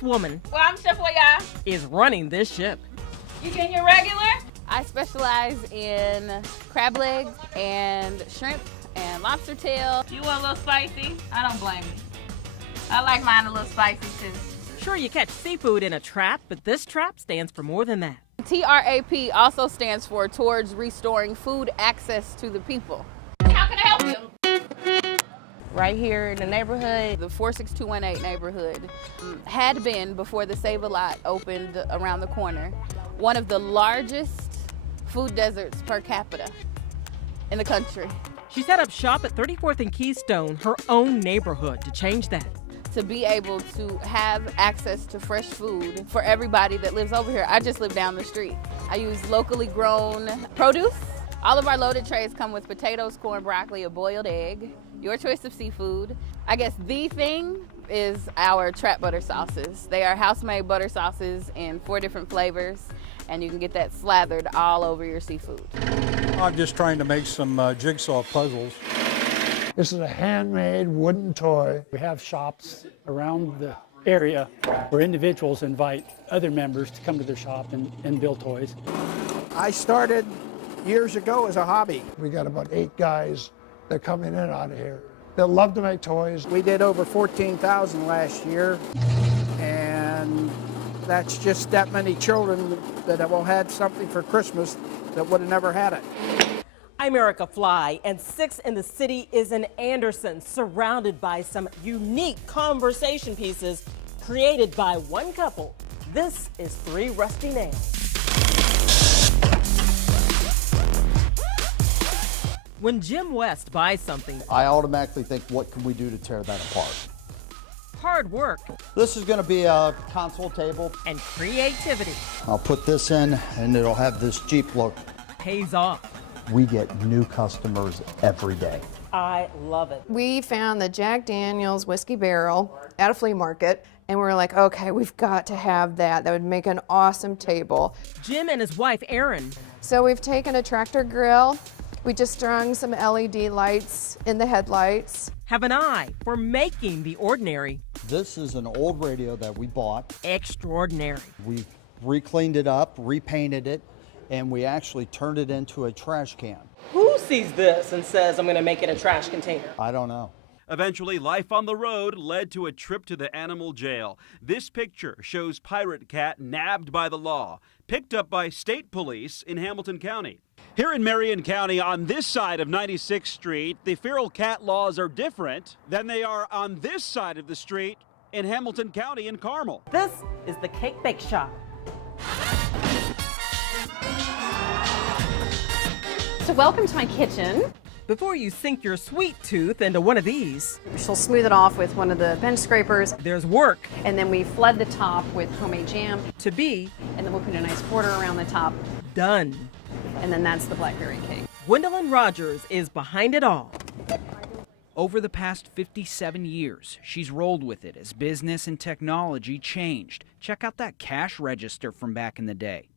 This woman Well, I'm Chef Oya. is running this ship. You getting your regular? I specialize in crab legs and shrimp and lobster tail. You want a little spicy? I don't blame you. I like mine a little spicy too. Sure, you catch seafood in a trap, but this trap stands for more than that. TRAP also stands for Towards Restoring Food Access to the People. How can I help you? Right here in the neighborhood, the 46218 neighborhood, had been, before the Save a Lot opened around the corner, one of the largest food deserts per capita in the country. She set up shop at 34th and Keystone, her own neighborhood, to change that. To be able to have access to fresh food for everybody that lives over here. I just live down the street. I use locally grown produce. All of our loaded trays come with potatoes, corn, broccoli, a boiled egg, your choice of seafood. I guess the thing is our trap butter sauces. They are house-made butter sauces in 4 different flavors, and you can get that slathered all over your seafood. I'm just trying to make some jigsaw puzzles. This is a handmade wooden toy. We have shops around the area where individuals invite other members to come to their shop and build toys. I started years ago as a hobby. We got about 8 guys that come in and out of here. They love to make toys. We did over 14,000 last year, and that's just that many children that have all had something for Christmas that would have never had it. I'm Erica Fly, and 6 in the City is in Anderson, surrounded by some unique conversation pieces created by one couple. This is 3 Rusty Nails. When Jim West buys something, I automatically think, what can we do to tear that apart? hard work This is going to be a console table. and creativity I'll put this in and it'll have this Jeep look. pays off. We get new customers every day. I love it. We found the Jack Daniel's whiskey barrel at a flea market, and we were like, okay, we've got to have that. That would make an awesome table. Jim and his wife, Erin, So we've taken a tractor grill. We just strung some LED lights in the headlights. have an eye for making the ordinary This is an old radio that we bought. extraordinary. We re-cleaned it up, repainted it, and we actually turned it into a trash can. Who sees this and says, I'm going to make it a trash container? I don't know. Eventually, life on the road led to a trip to the animal jail. This picture shows Pirate Cat nabbed by the law, picked up by state police in Hamilton County. Here in Marion County, on this side of 96th Street, the feral cat laws are different than they are on this side of the street in Hamilton County in Carmel. This is the Cake Bake Shop. So welcome to my kitchen. Before you sink your sweet tooth into one of these, She'll smooth it off with one of the bench scrapers, there's work and then we flood the top with homemade jam, to be and then we'll put a nice border around the top, done. and then that's the blackberry cake. Gwendolyn Rogers is behind it all. Over the past 57 years, she's rolled with it as business and technology changed. Check out that cash register from back in the day.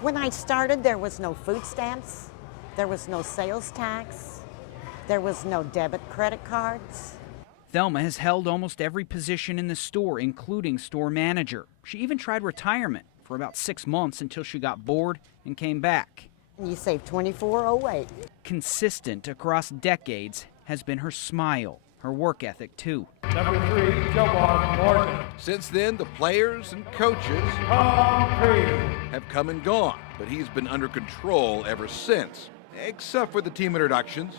When I started, there was no food stamps, there was no sales tax, there was no debit credit cards. Thelma has held almost every position in the store, including store manager. She even tried retirement for about 6 months until she got bored and came back. You saved $24.08. Consistent across decades has been her smile, her work ethic too. Number 3, Joe Morgan. Since then, the players and coaches have come and gone, but he's been under control ever since, except for the team introductions.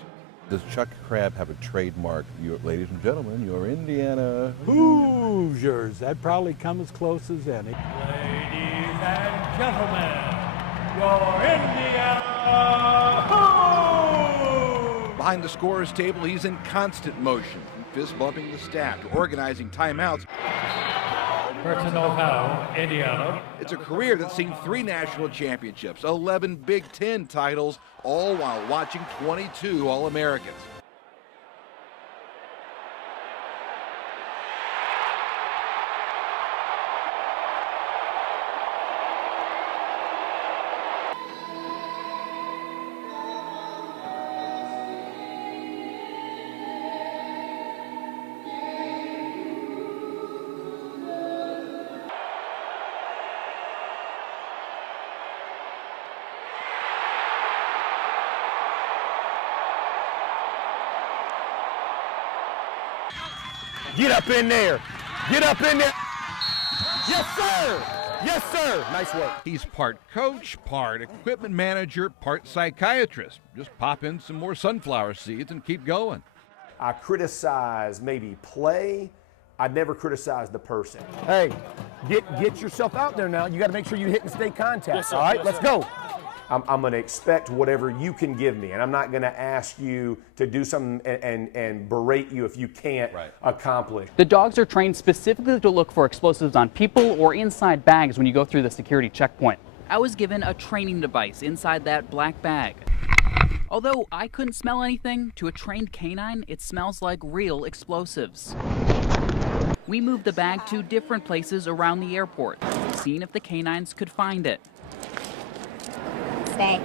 Does Chuck Crab have a trademark? Ladies and gentlemen, your Indiana Hoosiers. That'd probably come as close as any. Ladies and gentlemen, your Indiana Hoosiers. Behind the scorer's table, he's in constant motion, from fist bumping the staff to organizing timeouts. Personal foul, Indiana. It's a career that's seen 3 national championships, 11 Big Ten titles, all while watching 22 All-Americans. Get up in there. Get up in there. Yes, sir. Yes, sir. Nice work. He's part coach, part equipment manager, part psychiatrist. Just pop in some more sunflower seeds and keep going. I criticize maybe play. I never criticize the person. Hey, get yourself out there now. You got to make sure you hit and stay contact. Yes, sir. All right, Yes, let's sir. go. I'm going to expect whatever you can give me, and I'm not going to ask you to do something and berate you if you can't accomplish. The dogs are trained specifically to look for explosives on people or inside bags when you go through the security checkpoint. I was given a training device inside that black bag. Although I couldn't smell anything, to a trained canine, it smells like real explosives. We moved the bag to different places around the airport, seeing if the canines could find it. Stay.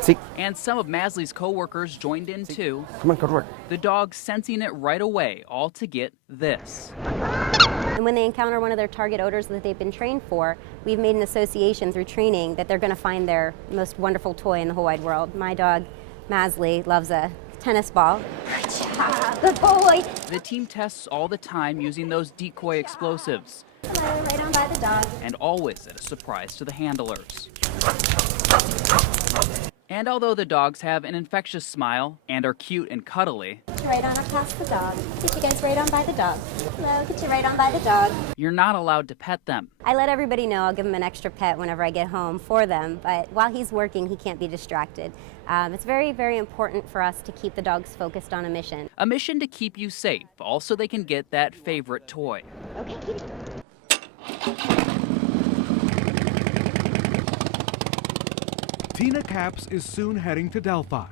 See. And some of Masley's co-workers joined in too. Come on, go to work. The dogs sensing it right away, all to get this. And when they encounter one of their target odors that they've been trained for, we've made an association through training that they're going to find their most wonderful toy in the whole wide world. My dog, Masley, loves a tennis ball. Good job, good boy. The team tests all the time using those decoy explosives. Right on by the dog. And always at a surprise to the handlers. And although the dogs have an infectious smile and are cute and cuddly, Right on up past the dog. Get you guys right on by the dog. Hello, get you right on by the dog. you're not allowed to pet them. I let everybody know I'll give him an extra pet whenever I get home for them, but while he's working, he can't be distracted. It's very, very important for us to keep the dogs focused on a mission. A mission to keep you safe, also they can get that favorite toy. Okay, kitty. Tina Capps is soon heading to Delphi.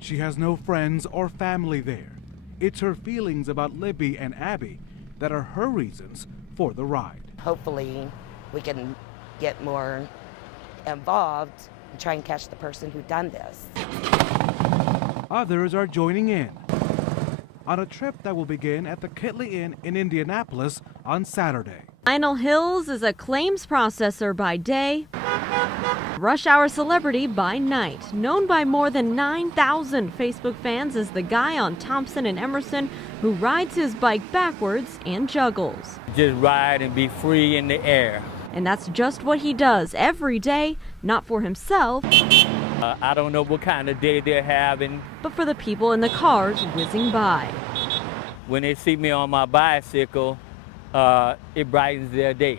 She has no friends or family there. It's her feelings about Libby and Abby that are her reasons for the ride. Hopefully we can get more involved and try and catch the person who done this. Others are joining in on a trip that will begin at the Kitley Inn in Indianapolis on Saturday. Lionel Hills is a claims processor by day, rush hour celebrity by night. Known by more than 9,000 Facebook fans as the guy on Thompson and Emerson who rides his bike backwards and juggles. Just ride and be free in the air. And that's just what he does every day, not for himself, I don't know what kind of day they're having. but for the people in the cars whizzing by. When they see me on my bicycle, it brightens their day.